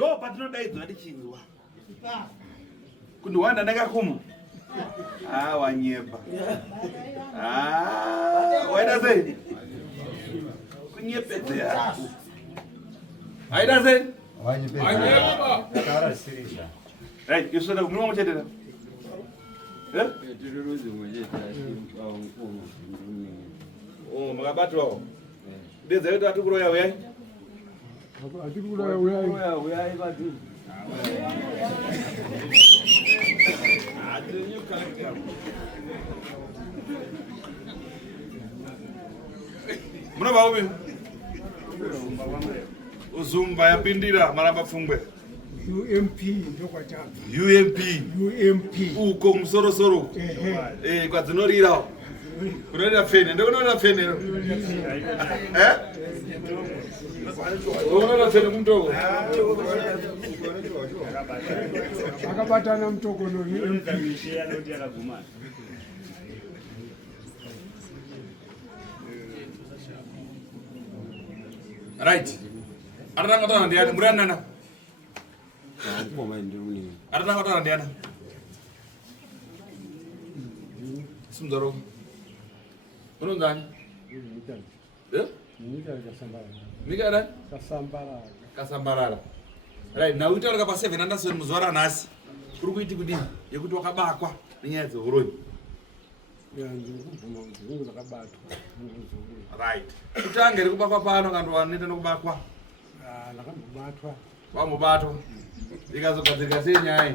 ndo patinodaidzwa tichinzwa kundiwanda ndakakumu wanyepa waida sei kunyepedze yako aida sei wanyepa right yosona kumwa muchetera makabatwawo ndedza yoto atikuroya uyai munobva upi uzumba yapindira maramba pfungwe UMP ndokwatanga UMP uko musorosoro kwadzinorira kunorira fene ndokunorira fene unorira fene kumtoko akabatana mtoko no UMP right arangatana ndiani muranana arangatana ndiana simzaro unonzani mikada kasambarara right nautaurika pa 7 Anderson muzuva ranhasi kuri kuiti kudini yekuti wakabakwa nenyaya dzeuroi right kutange rekubakwa pano kandowanoita nokubakwa wamubatwa ikazogadzirika sei nyaya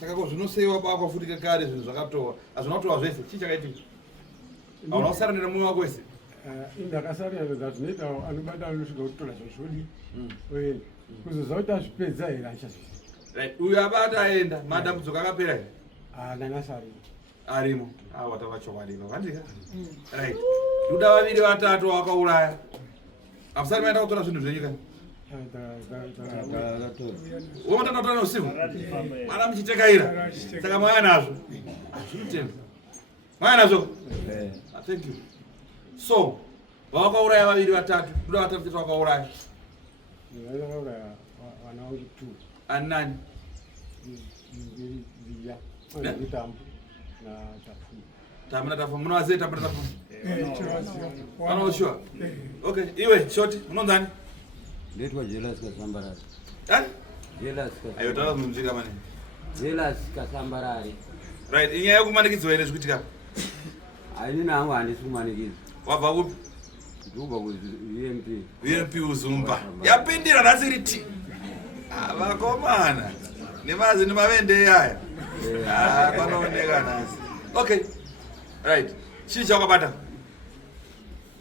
saka ko zvinosei wabakwa futi kekare zvinhu zvakatowa hazvina kutowa zvese chii chakaitika hauna kusaranira mumwe wako wese indakasarira zvinoita anobata anosvika kutora zvazvodi oenda kuzoziva kuti azvipedza here achazvisa uyu abata aenda madambudziko akapera here nangasarira arimo watava chokwadiva vandika right ndoda vaviri vatatu wakauraya amusari maenda kutora zvinhu zvenyika womatandotana usiku mana muchitekaira saka maya nazvo azvinotenda maya nazvo thank you so vawakauraya vaviri vatatu ndoda vatatu vakauraya vana vangu 2 ani nani tamuna tafu munowazei tamuna tafu vanoshua okay iwe shoti unonzani ndetwa Jelas Kasambarari ayo taura kumuzvika mane Jelas Kasambarari right inyaya yekumanikidzwa here zvikuitika aini nangu handisi kumanikidzwa wabva kupi ndikubva UMP uzumba yapindira nhasi riti vakomana nemazi nemavende aya panooneka nhasi okay right chii chawakabata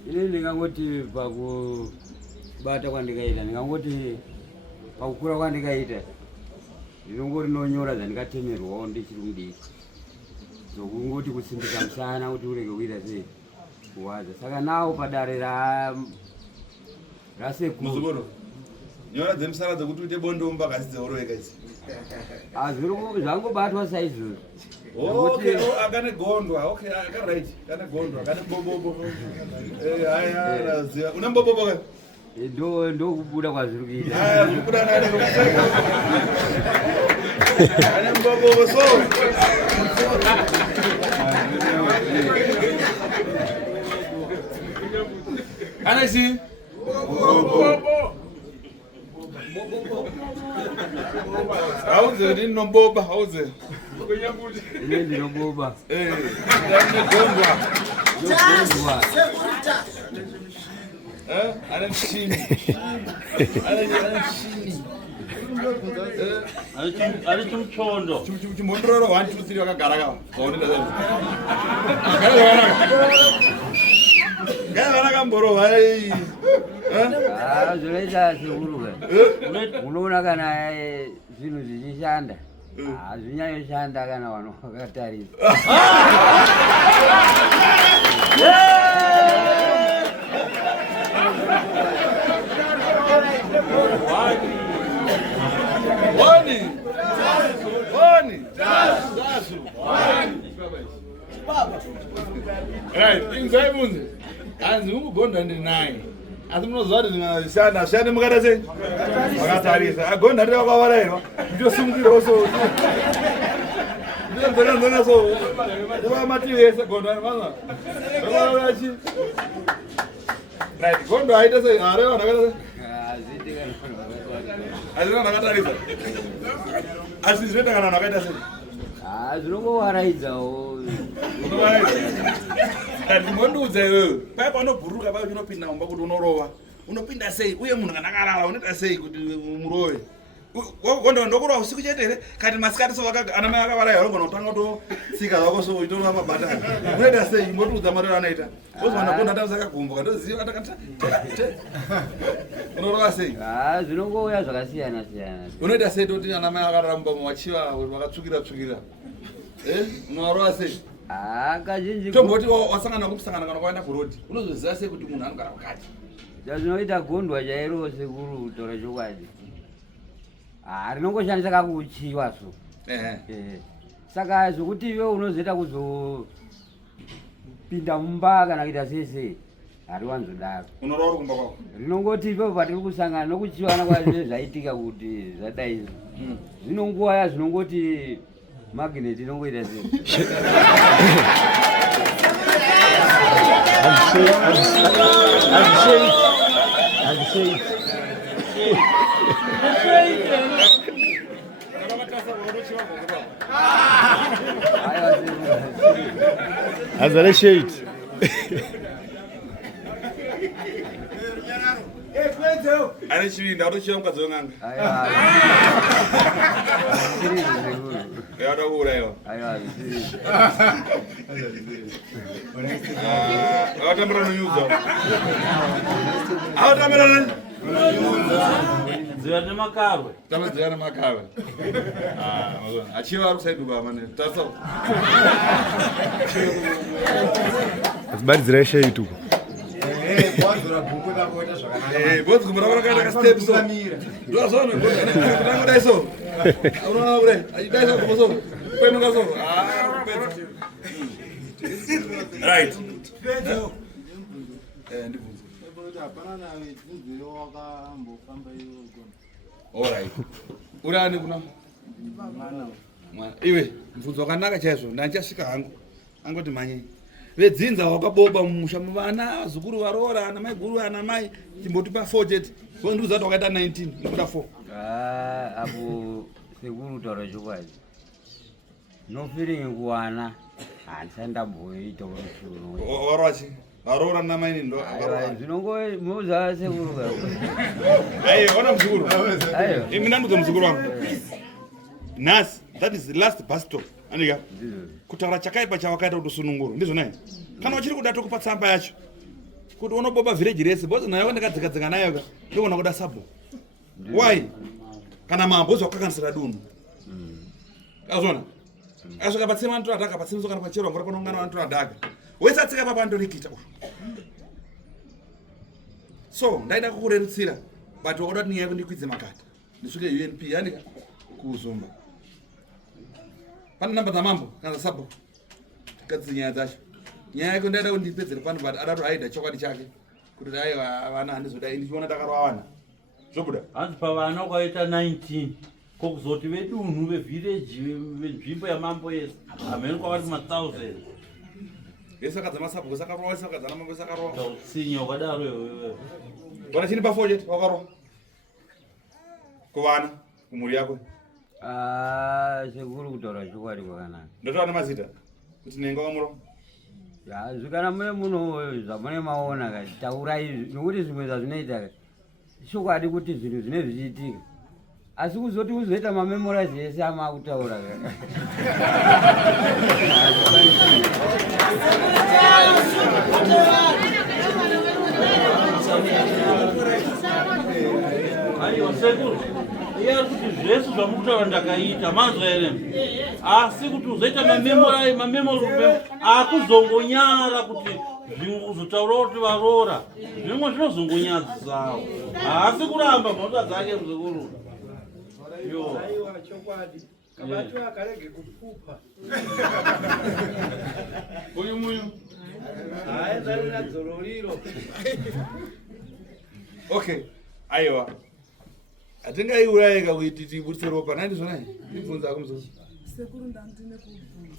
ini ndingangoti pakubata kwandikaita ndingangoti pakukura kwandikaita ndinongori nonyora zvandikatemerwawo ndichiri mudiki zokungoti kusimbisa musana kuti urege kuita sei kuwadza saka nawo padare rasekuru nyora dzemusara dzekuti uite bondomba kasi dzeuroweka idzi zvangobatwa saizvozvo okay akane gondwa okay right akane gondwa akane bobobo haya naziva una bobobo ka ndo kubuda kwazviri kuita kubuda nane ane bobobo so ana si hauze kuti ndinomboba hauze ine ndinoboba ndinogondwa ane mushini ari chimchondo chimhondororo 1 2 3 wakagara kava gavanaka mboro vai zvinoita seuruka unoona kana zvinhu zvichishanda hazvinyanyoshanda kana vanhu vakatarisa hanzi mukugonda ndinaye asi munoziva kuti zvingashanda ashande mukaita sei makatarisa agonda ndi wakawarairwa ndosungirwa so ndinzonazona so ndovamativi ese gonda maza ndovarachi right gondo aita sei areva ndakaita sei azvina ndakatarisa asi zvinoita kana ndakaita sei zvinongowaraidzawo ndimondiudza iwewe paya paunobhuruka paya uchinopinda mumba kuti unorova unopinda sei uye munhu kana akarara unoita sei kuti murove gondo ndokurova usiku chete here kati masikati so anamai akavarairwa unogona kutanga kutotsika zvako so uchitorova mabatani unoita sei imbotiudza marero anoita ozivana gondo atavisa akagumbuka ndoziva atakati unorova sei zvinongouya zvakasiyana siyana unoita sei toti anamai akarara mumba machiva vakatsvukira tsvukira unorova sei kazhinji tomboti wasangana kusangana kana kwaenda kurodhi unozoziva sei kuti munhu anogara wakati zvazvinoita gondwa chairo sekuru kutaura chokwadi rinongoshandisa kakuchiwa so saka zvokuti iwe unozoita kuzopinda mumba kana kuita sei hariwanzodaro unorova kumba kwako rinongoti ipapo patiri kusangana nokuchiwana kwazvine zvaitika kuti zvadai zvinonguva yazvinongoti magnet inongoita sei Azale shade. ane chivinda atochiva mukadzi weng'anga yada kuurayiwa avatambira nonyudza avatambira dziva nemakarwe tamadziva nemakarwe achiva ari kusaiduba mane tasa Azibaridzira shade tu. bhodzi kumura kwakaita kastepu so ndozvaona kutanga kudai so unoona kudai achidai so kumbo so kwenuka so right ndibvunza alright urani kuna iwe mvunzo wakanaka chaizvo ndandichasvika hangu angoti manyei vedzinza wakaboba mumusha muvana zukuru varoora ana mai guru ana mai chimbotipa 4 chete ndiuza kuti wakaita 19 nekuda 4 apo sekuru taura chokwadi nofiringi kuwana handisandamboita kurusuno waroachi varoora ana mai ndo zvinongomuudza sekuru aiyo ona muzukuru imi ndanduza muzukuru wangu nhasi that is the last bus stop andika kutaura chakaipa chawakaita kuti usununguru ndizvona here kana uchiri kuda tokupa tsamba yacho kuti unoboba village rese bhozi nayo ndakadzikadzika nayo ka ndogona kuda sabo why kana mambo zvakakanisira dunhu azvona asvika patsima anotora dhaka patsima sokana pachero ngora kunongana anotora dhaka wese atsika papa andorikita so ndaida kukurerutsira but wakuda kuti nyaya kundikwidze makata ndisvike UNP andika kuzumba pane namba dzamambo kana dzasabo tikadzidze nyaya dzacho nyaya yako ndaida kuti ndipedzere pano but ada kuti aida chokwadi chake kuti aiwa vana handizodai ndichiona takarwa vana zvobuda hanzi pavana ukaita 19 kokuzoti vedunhu vevhireji venzvimbo yamambo yese hamene kwavari kuma1000 vese vakadza masabhuku sakarwa vese vakadzana mambo sakarwa tautsinya ukadaro iwewe bona chini pa 4 chete wakarwa kuvana kumhuri yako sekuru kutaura chokwadi kwakanaka ndotowana mazita kuti nenga wamuro zvikana mune munhu zvamune maona kati taurai nokuti zvimwe zvazvinoita chokwadi kuti zvinhu zvine zvichiitika asi kuzoti uzoita mamemorize ese amakutaura aiwa sekuru iye ari kuti zvese zvamukutaura ndakaita manzwa here asi kuti uzoita mamemori akuzongonyara kuti uzotaura kuti varoora zvimwe zvinozongonyadzisavo asi kuramba mhota dzake muzukuru uyu muyu Okay, aiwa. Atingaiurayika kuti tibudise ropa naindizvona ibvunza kumzo. Sekuru ndandine kubvunza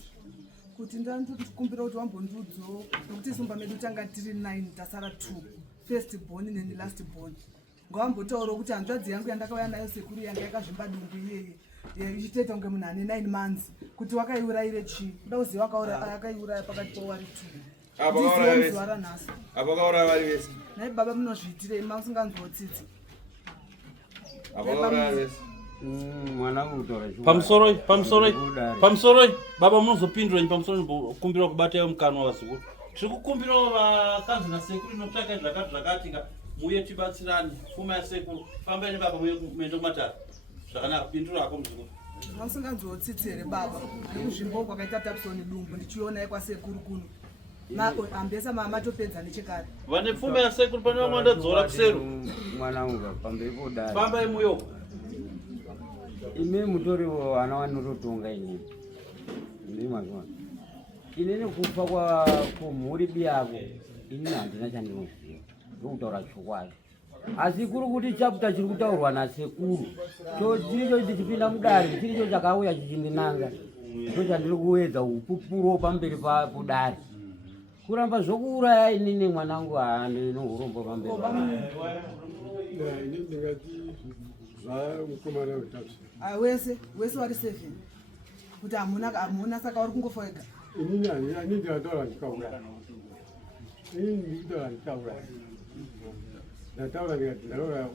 kuti ndandoti kumbira kuti wambondudzo nokuti sumba medu tanga tiri 9 tasara 2 first born and last born ngawambotaura kuti hanzvadzi yangu yandakauya nayo sekuru yanga yakazvimba dumbu iyeye ichitoita kunge munhu ane 9 months kuti wakaiurayire chii kuda kuziva akaiuraya pakati powari 2 ndiziva ranhasi apo kauraya vari vese nai baba munozviitirei mamusinganzwotsitsi apo kauraya vese mwana utora pamusoro baba munozopindura pamusoro kumbira kubatayo mukanwa vazukuru tiri kukumbirawo vakanzi nasekuru inotsvaka zvakati muye tibatsirani pfuma yasekuru fambai nebaba muende kumatare zvakanaka pindura ako muzukuru mamusinganzwotsitsi here baba nekuzvimbo kwakaita tapisoni dumbu ndichionai kwasekuru kuno ambesa matopedza nechekare vane pfuma yasekuru pane vamwe vandadzora kuseru mwana unga pamberi podare fambai muyo ime mutoriwo vana vanototonga inini ndimazvona inini kufa kumhuri biyako inini handina chandinoziva ndokutaura chokwadi asi kuri kuti chaputa chiri kutaurwa nasekuru chiricho chichipinda mudare chiricho chakauya chichindinanga ndo chandiri kuedza upupuro pamberi podare kuramba zvokuuraya inini mwanangu handinourombo pamberi mukomana wetatu wese wari 7 kuti hamuna saka uri kungofa wega inini ndikataura ndikauraya inini ndikutaura ndikauraya ndataura ndikati ndaura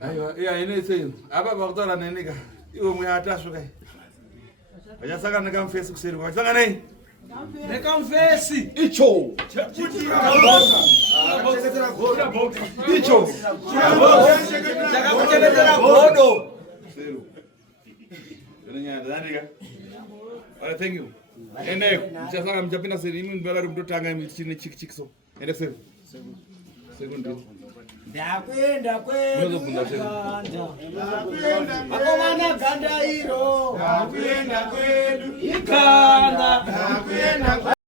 aiwa iya inetsei apa pakutaura nenika iwe mwe atasvuka vachasangana nekamufesi kuseri vachasangana nei nekamufesi icho chakakuchengetera godo inonyaya thank you endayo muchasanga muchapinda seri imwe mbalari mutotanga chine chikichikiso ende kuseri sekundi ndakwenda kwedu akomana ganda iro ndakwenda kwedu ikanda ndakwenda